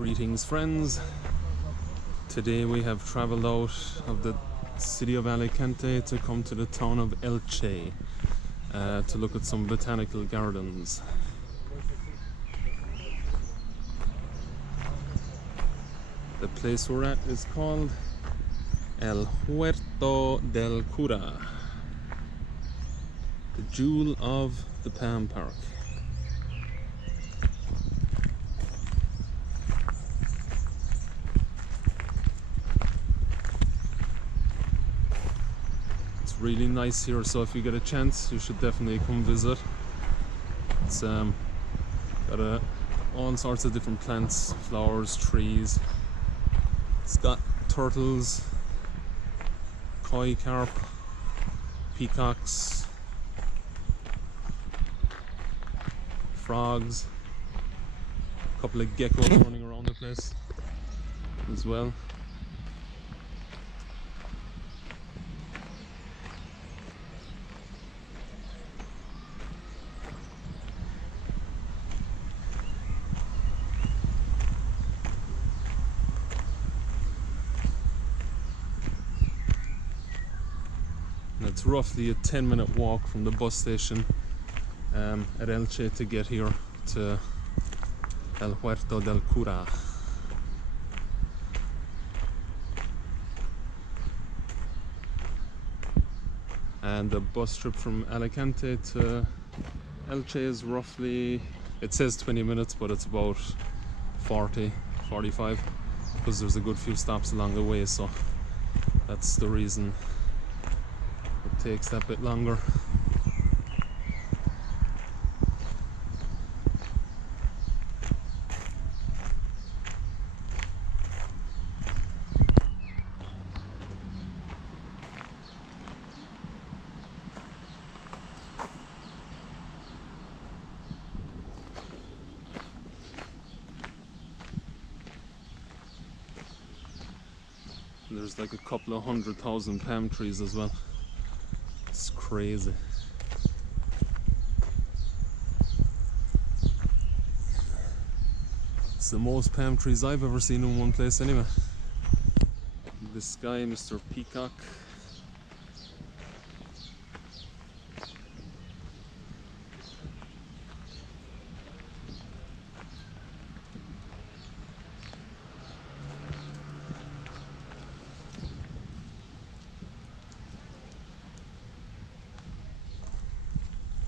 Greetings friends, today we have travelled out of the city of Alicante to come to the town of Elche to look at some botanical gardens. The place we're at is called El Huerto del Cura, the jewel of the Palm Park. Really nice here, so if you get a chance you should definitely come visit. It's got all sorts of different plants, flowers, trees. It's got turtles, koi carp, peacocks, frogs, a couple of geckos running around the place as well. It's roughly a 10-minute walk from the bus station at Elche to get here to El Huerto del Cura. And the bus trip from Alicante to Elche is roughly, it says 20 minutes, but it's about 40-45 because there's a good few stops along the way, so that's the reason it takes that bit longer. There's like a couple of 100,000 palm trees as well. It's crazy. It's the most palm trees I've ever seen in one place anyway. This guy, Mr. Peacock.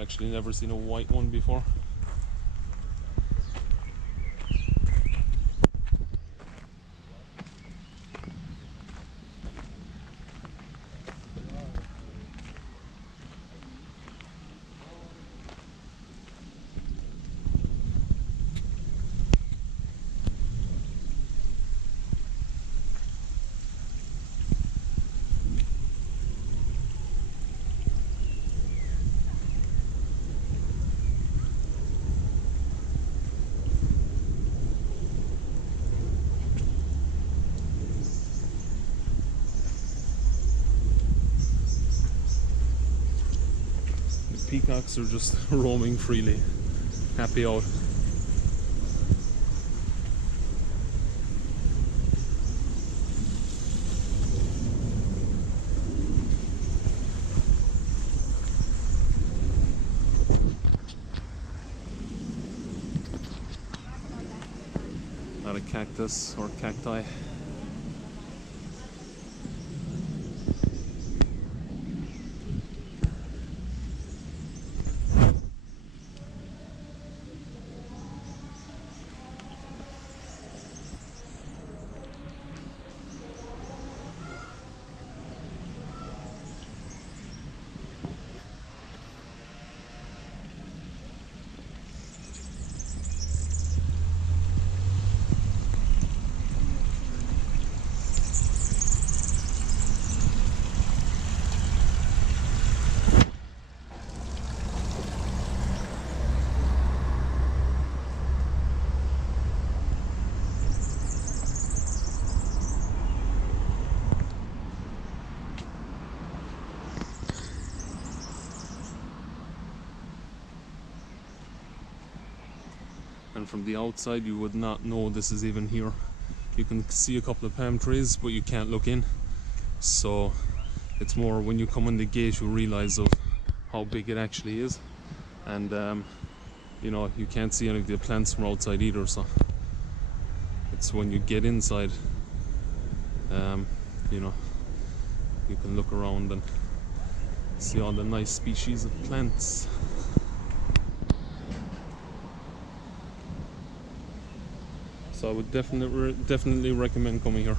Actually never seen a white one before. Peacocks are just roaming freely, happy out. Not a cactus or cacti. and from the outside you would not know this is even here. You can see a couple of palm trees, but you can't look in. So it's more when you come in the gate you realize of how big it actually is, and you know, you can't see any of the plants from outside either. So it's when you get inside, you know, you can look around and see all the nice species of plants. So I would definitely recommend coming here.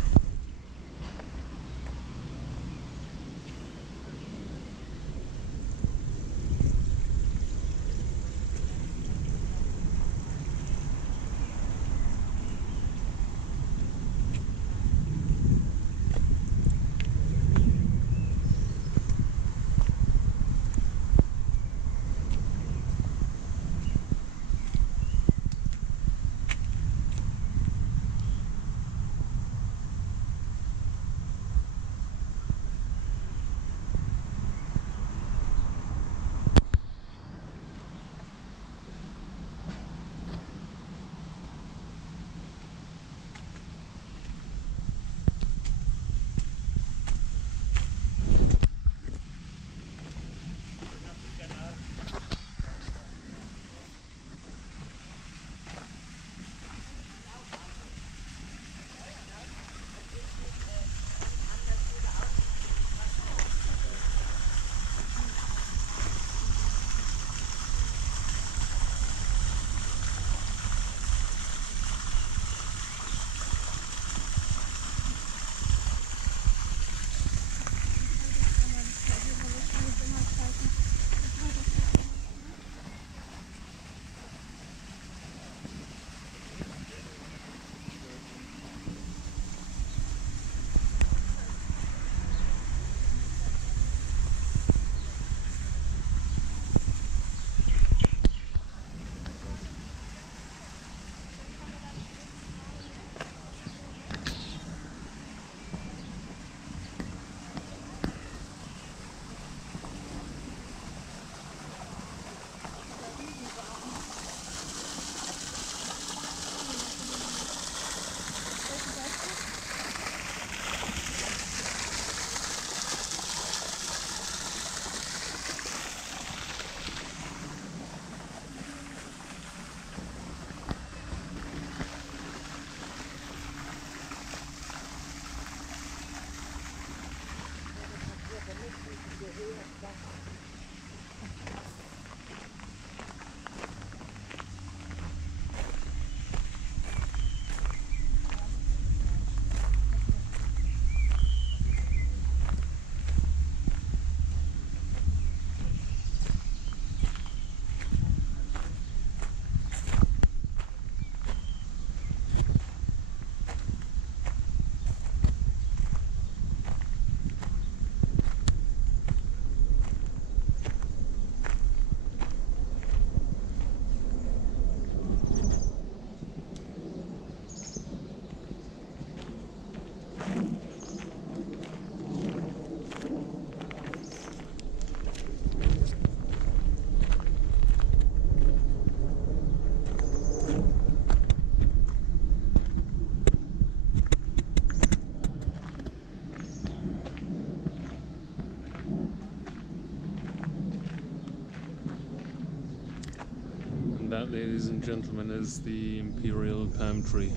That, ladies and gentlemen, is the imperial palm tree.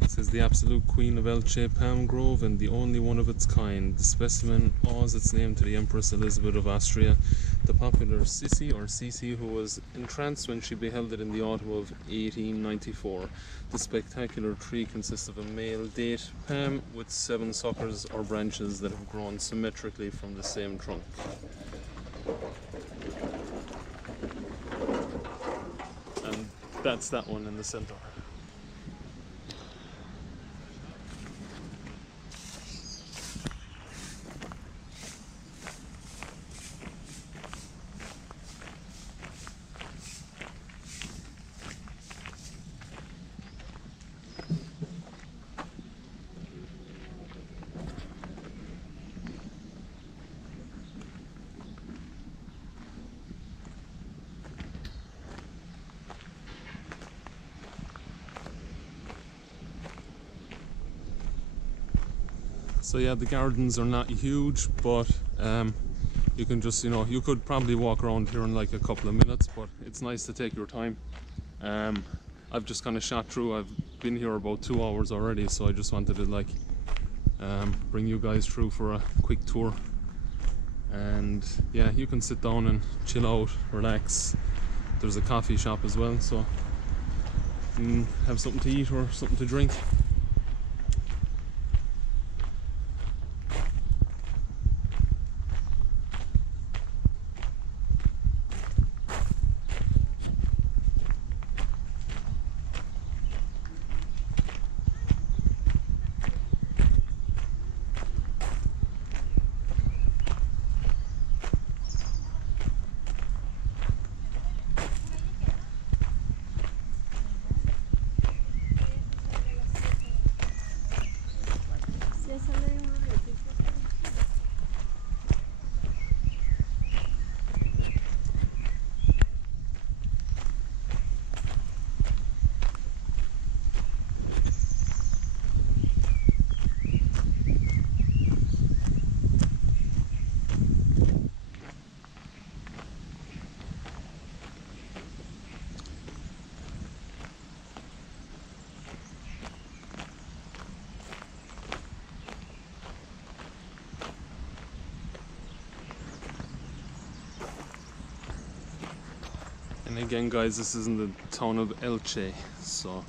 It says the absolute queen of Elche palm grove and the only one of its kind. The specimen owes its name to the Empress Elizabeth of Austria, the popular Sisi, who was entranced when she beheld it in the autumn of 1894. The spectacular tree consists of a male date palm with 7 suckers or branches that have grown symmetrically from the same trunk. And that's that one in the center. So yeah, the gardens are not huge, but you can just, you could probably walk around here in like a couple of minutes, but it's nice to take your time. I've just kind of shot through. I've been here about 2 hours already, so I just wanted to like bring you guys through for a quick tour. And yeah, you can sit down and chill out, relax. There's a coffee shop as well, so you can have something to eat or something to drink. And again, guys, this is in the town of Elche, so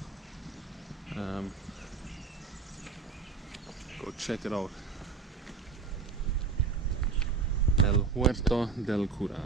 go check it out. El Huerto del Cura.